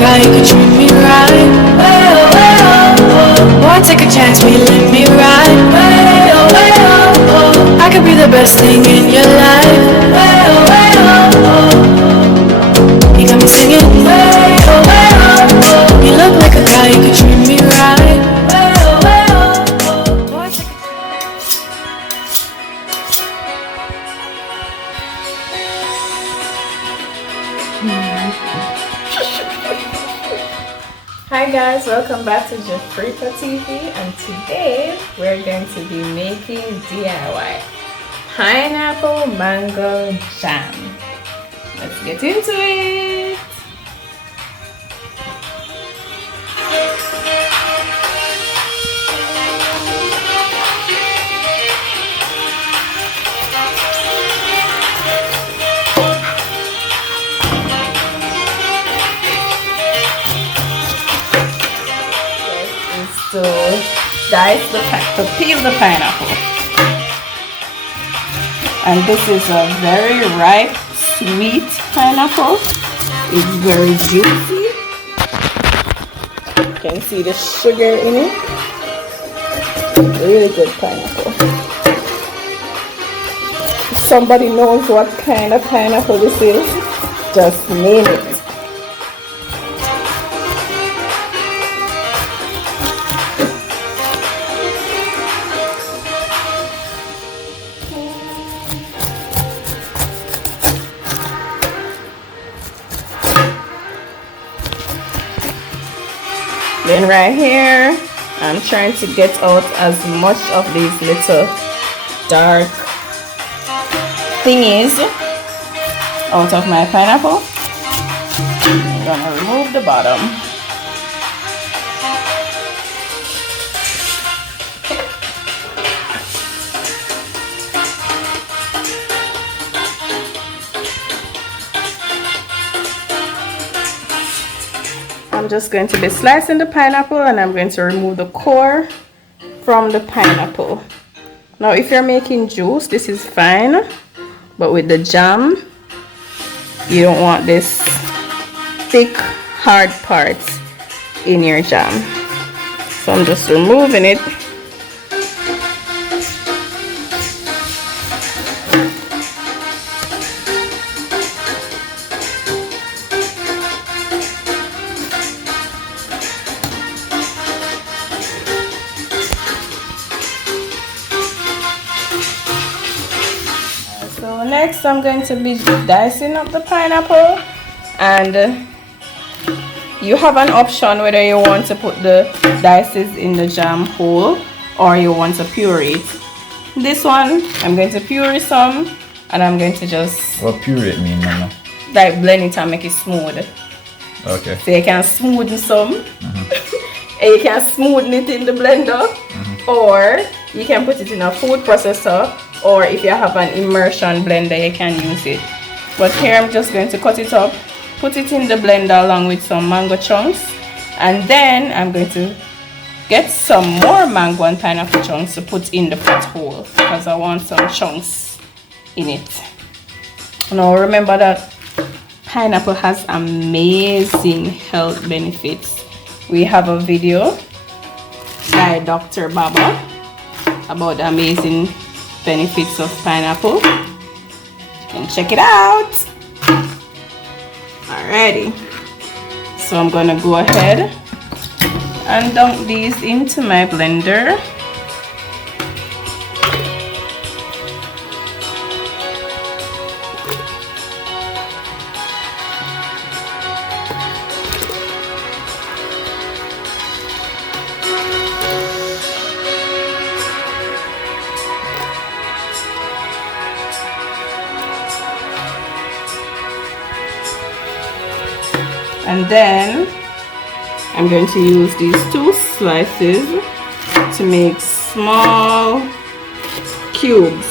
guy, you could treat me right. Boy, take a chance, will you let me ride? I could be the best thing in your life. You got me singing. You look like a guy, you could treat me right. Boy, take a Hi guys, welcome back to Jafrika TV, and today we're going to be making DIY pineapple mango jam. Let's get into it. To peel the pineapple, and this is a very ripe, sweet pineapple. It's very juicy. You can see the sugar in it. Really good pineapple. If somebody knows what kind of pineapple this is, just name it. Then right here, I'm trying to get out as much of these little dark thingies out of my pineapple. I'm gonna remove the bottom. I'm just going to be slicing the pineapple, and I'm going to remove the core from the pineapple. Now if you're making juice, this is fine, but with the jam, you don't want this thick, hard part in your jam. So I'm just removing it. So next I'm going to be dicing up the pineapple, and you have an option whether you want to put the dices in the jam whole or you want to puree it. This one I'm going to puree some, and I'm going to just... What puree it mean, Mama? Like blend it and make it smooth. Okay. So you can smoothen some, and you can smoothen it in the blender, or you can put it in a food processor, or if you have an immersion blender, you can use it. But here I'm just going to cut it up, put it in the blender along with some mango chunks, and then I'm going to get some more mango and pineapple chunks to put in the pot hole, because I want some chunks in it. Now remember that pineapple has amazing health benefits. We have a video by Dr. Baba about the amazing benefits of pineapple. You can check it out. Alrighty, so I'm gonna go ahead and dunk these into my blender. And then I'm going to use these two slices to make small cubes.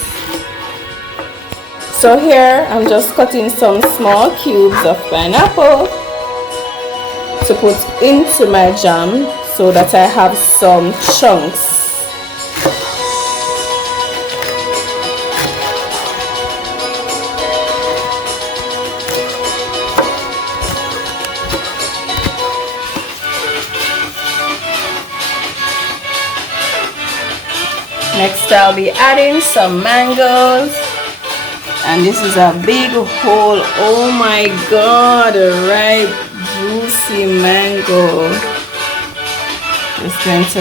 So here I'm just cutting some small cubes of pineapple to put into my jam so that I have some chunks. Next I'll be adding some mangoes. And this is a big hole. Oh my god, a ripe juicy mango. Just going to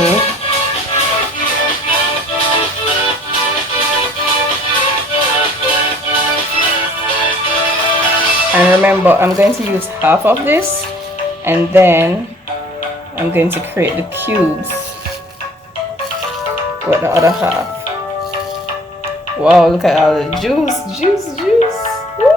and remember, I'm going to use half of this and then I'm going to create the cubes with the other half. Wow, look at all the juice. Woo.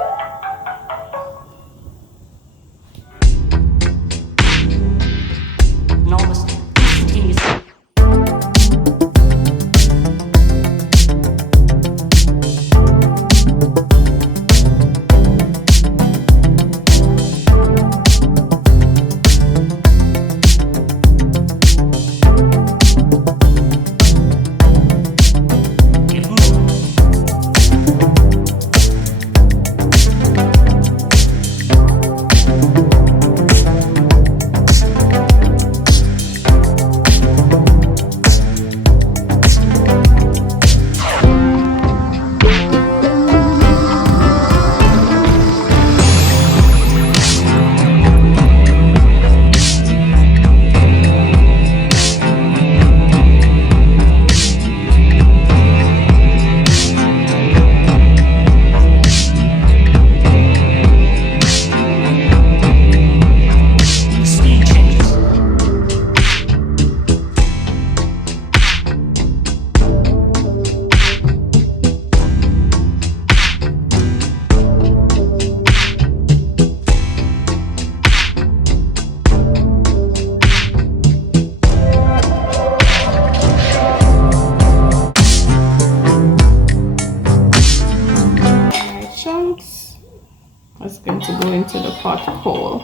It's going to go into the pot hole,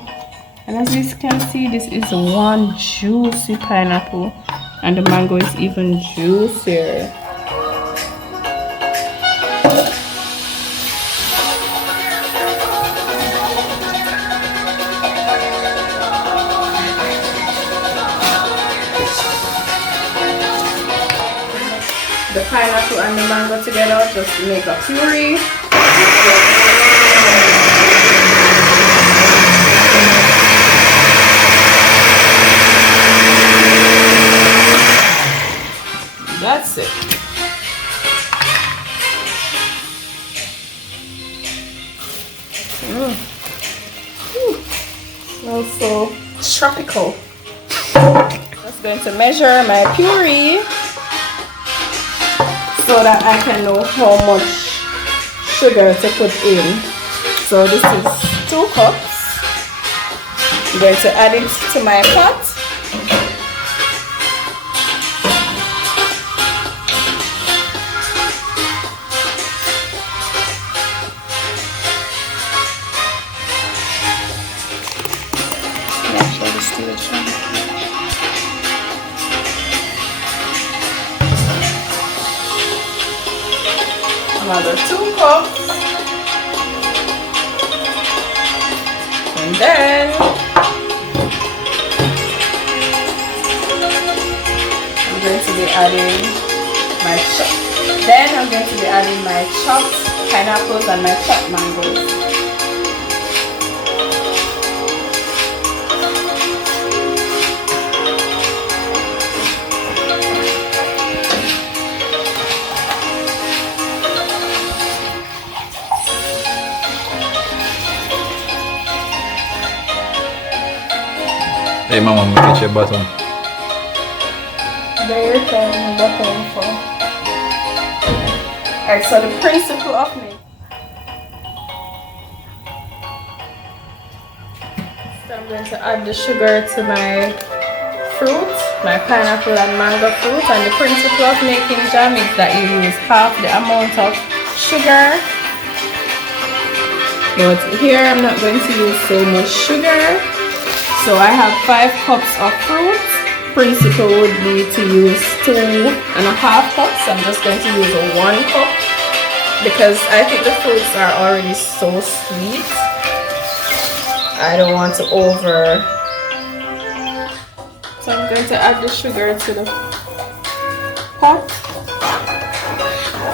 and as you can see, this is one juicy pineapple and the mango is even juicier. The pineapple and the mango together just make a puree. That's it. Smells so tropical. Just going to measure my puree so that I can know how much sugar to put in. So this is 2 cups. I'm going to add it to my pot. Another 2 cups, and then I'm going to be adding my chopped pineapples and my chopped mangoes. Hey mama, look at your bottom. Very thin bottom for. Alright, so the principle of making. So I'm going to add the sugar to my fruit, my pineapple and mango fruit, and the principle of making jam is that you use half the amount of sugar. But here I'm not going to use so much sugar. So I have 5 cups of fruit. Principle would be to use 2.5 cups. I'm just going to use 1 cup because I think the fruits are already so sweet. I don't want to over. So I'm going to add the sugar to the pot.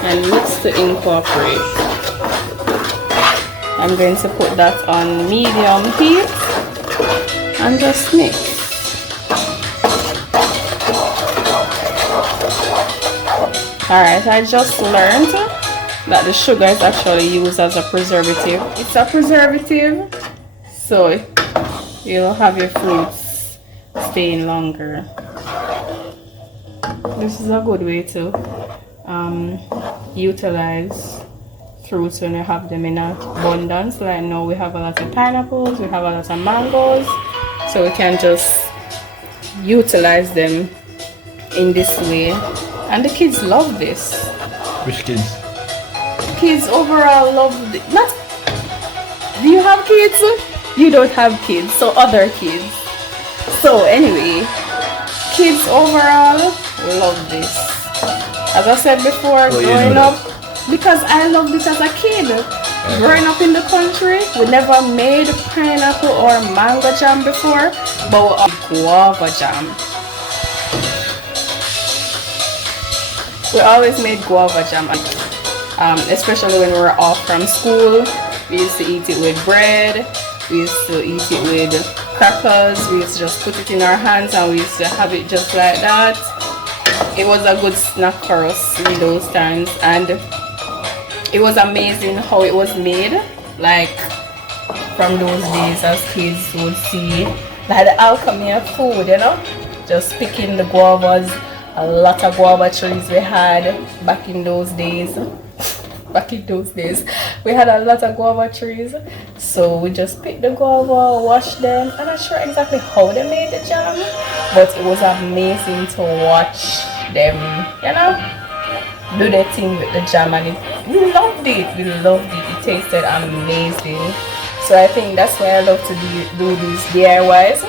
and mix to incorporate. I'm going to put that on medium heat and just mix. Alright, I just learned that the sugar is actually used as a preservative. It's a preservative, so you'll have your fruits staying longer. This is a good way to utilize fruits when you have them in abundance. Like now we have a lot of pineapples, we have a lot of mangoes, so we can just utilize them in this way. And the kids love this. Which kids? Kids overall love it. Not. Do you have kids? You don't have kids, so other kids. So anyway, kids overall love this. As I said before, growing up, because I loved it as a kid. Growing up in the country, we never made pineapple or mango jam before, but guava jam. We always made guava jam, especially when we were off from school. We used to eat it with bread, we used to eat it with crackers, we used to just put it in our hands and we used to have it just like that. It was a good snack for us in those times, and it was amazing how it was made. Like from those days as kids would see like the alchemy of food, you know, just picking the guavas. A lot of guava trees we had back in those days. We had a lot of guava trees, so we just picked the guava, washed them. I'm not sure exactly how they made the jam, but it was amazing to watch them, you know, do their thing with the jam, and we loved it. It tasted amazing. So I think that's why I love to do these DIYs.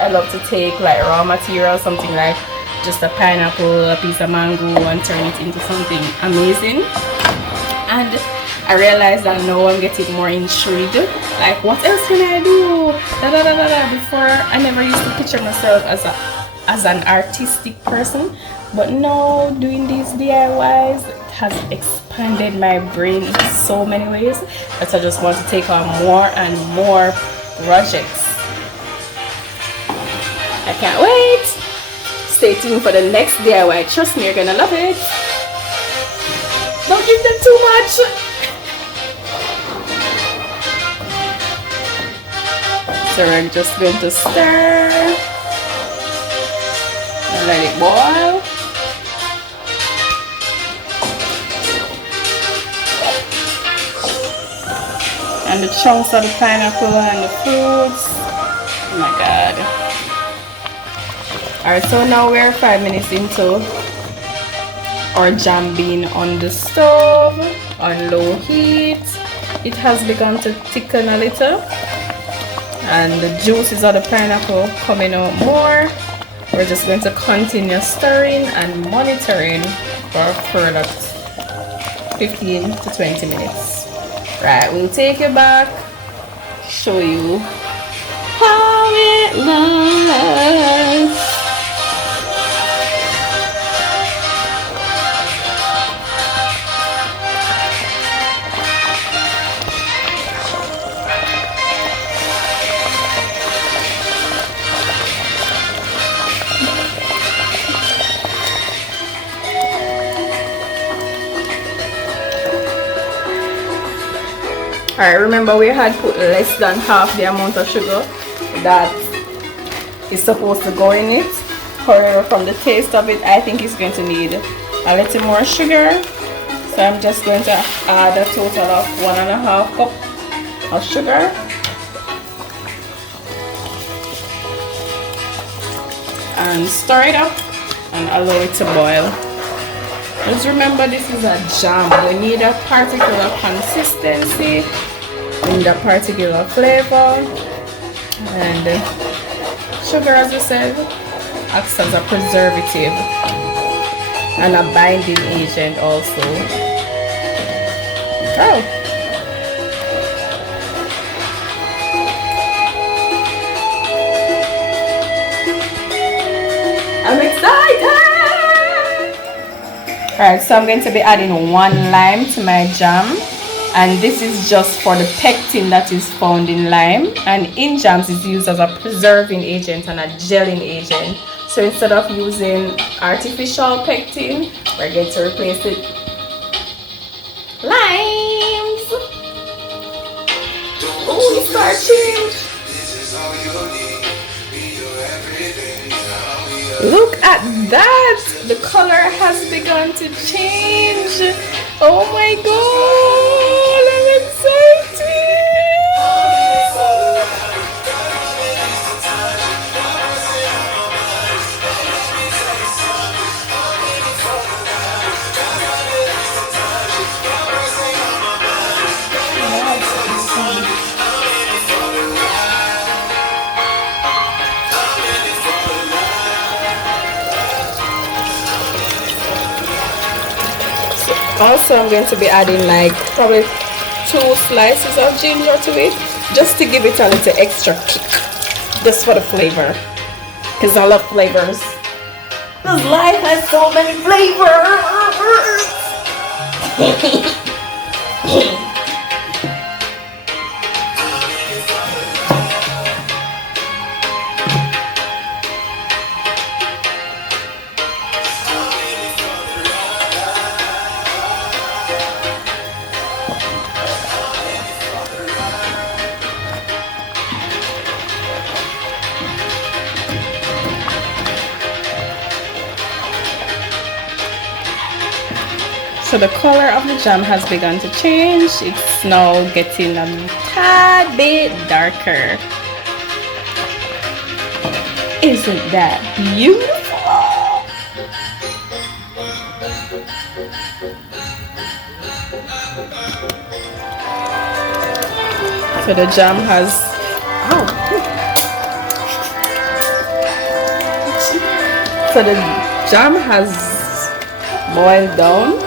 I love to take like raw material, something like just a pineapple, a piece of mango, and turn it into something amazing. And I realized that now I'm getting more intrigued. Like, what else can I do? Before, I never used to picture myself as an artistic person, but now doing these DIYs has expanded my brain in so many ways that I just want to take on more and more projects. I can't wait. Stay tuned for the next DIY. Trust me, you're gonna love it. Don't give them too much. So we're just going to stir and let it boil. And the chunks of the pineapple and the fruits. Oh my god. Alright, so now we're 5 minutes into our jam being on the stove on low heat. It has begun to thicken a little, and the juices of the pineapple coming out more. We're just going to continue stirring and monitoring for further 15 to 20 minutes. Right, we'll take it back, show you how it looks. Alright, remember we had put less than half the amount of sugar that is supposed to go in it. However, from the taste of it, I think it's going to need a little more sugar. So I'm just going to add a total of 1.5 cup of sugar. And stir it up and allow it to boil. Just remember, this is a jam. We need a particular consistency, we need a particular flavor, and sugar, as we said, acts as a preservative and a binding agent also. Oh. I'm excited! Alright, so I'm going to be adding 1 lime to my jam, and this is just for the pectin that is found in lime, and in jams is used as a preserving agent and a gelling agent. So instead of using artificial pectin, we're going to replace it limes. Oh, it's starching. Look at that! The color has begun to change. Oh my god! I'm excited! Also, I'm going to be adding like probably 2 slices of ginger to it, just to give it a little extra kick, just for the flavor, because I love flavors. This life has so many flavors. So the color of the jam has begun to change. It's now getting a tad bit darker. Isn't that beautiful? So the jam has, so the jam has boiled down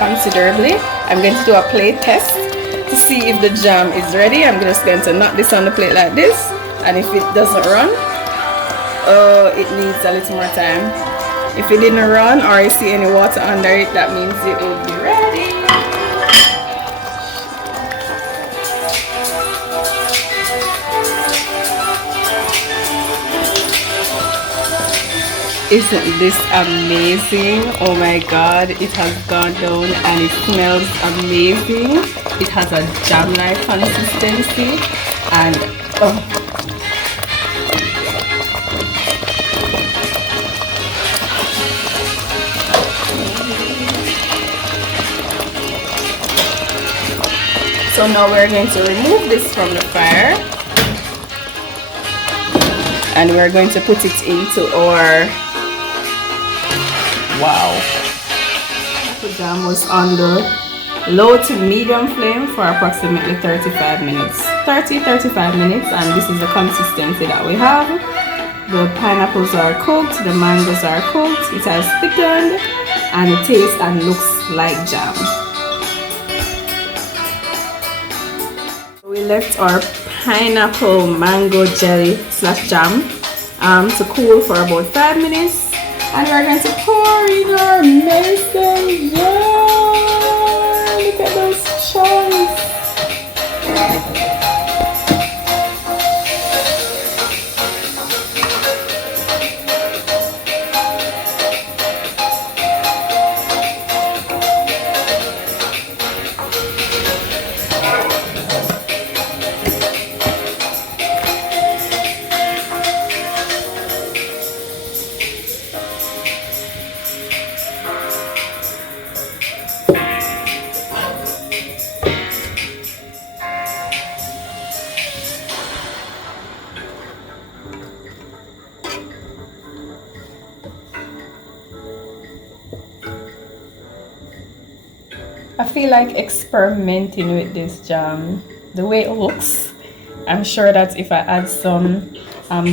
considerably. I'm going to do a plate test to see if the jam is ready. I'm just going to knock this on the plate like this, and if it doesn't run, it needs a little more time. If it didn't run or you see any water under it, that means it will be ready. Isn't this amazing? Oh my god, it has gone down and it smells amazing. It has a jam-like consistency, and so now we're going to remove this from the fire, and we're going to put it into our The jam was on the low to medium flame for approximately 35 minutes. 30-35 minutes, and this is the consistency that we have. The pineapples are cooked, the mangoes are cooked, it has thickened, and it tastes and looks like jam. We left our pineapple mango jelly / jam to cool for about 5 minutes. And we're going to pour in our mason jar. Look at those chunks. I feel like experimenting with this jam, the way it looks. I'm sure that if I add some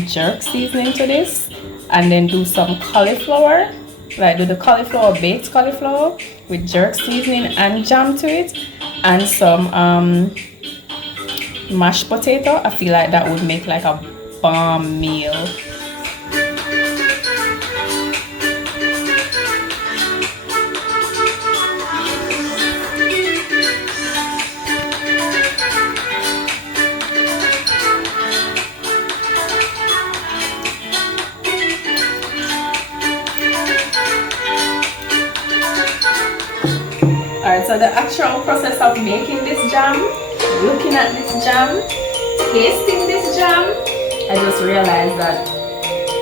jerk seasoning to this and then do some cauliflower, like do the cauliflower, baked cauliflower with jerk seasoning and jam to it, and some mashed potato, I feel like that would make like a bomb meal. so the actual process of making this jam, looking at this jam, tasting this jam, I just realized that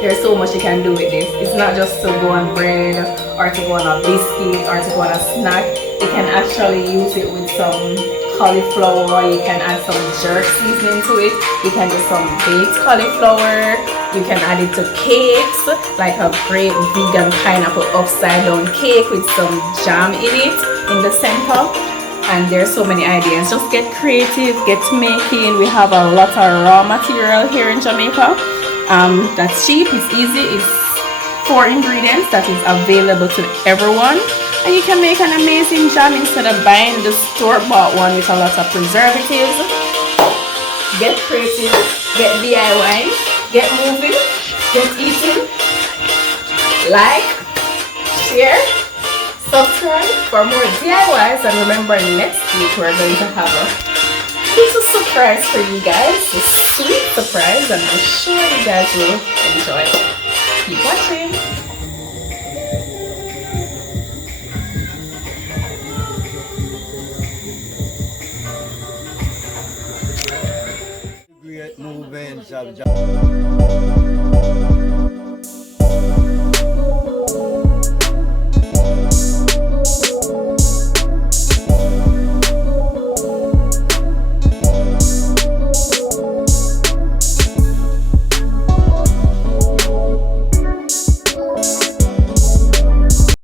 there's so much you can do with this. It's not just to go on bread or to go on a biscuit or to go on a snack. You can actually use it with some cauliflower. You can add some jerk seasoning to it. You can do some baked cauliflower. You can add it to cakes, like a great vegan pineapple upside down cake with some jam in it in the center. And there's so many ideas. Just get creative, get making. We have a lot of raw material here in Jamaica. That's cheap, it's easy, it's 4 ingredients that is available to everyone. And you can make an amazing jam instead of buying the store-bought one with a lot of preservatives. Get creative, get DIY, get moving, get eating. Like, share, subscribe for more DIYs. And remember, next week we're going to have a little surprise for you guys. A sweet surprise, and I'm sure you guys will enjoy it. Keep watching. Great movements of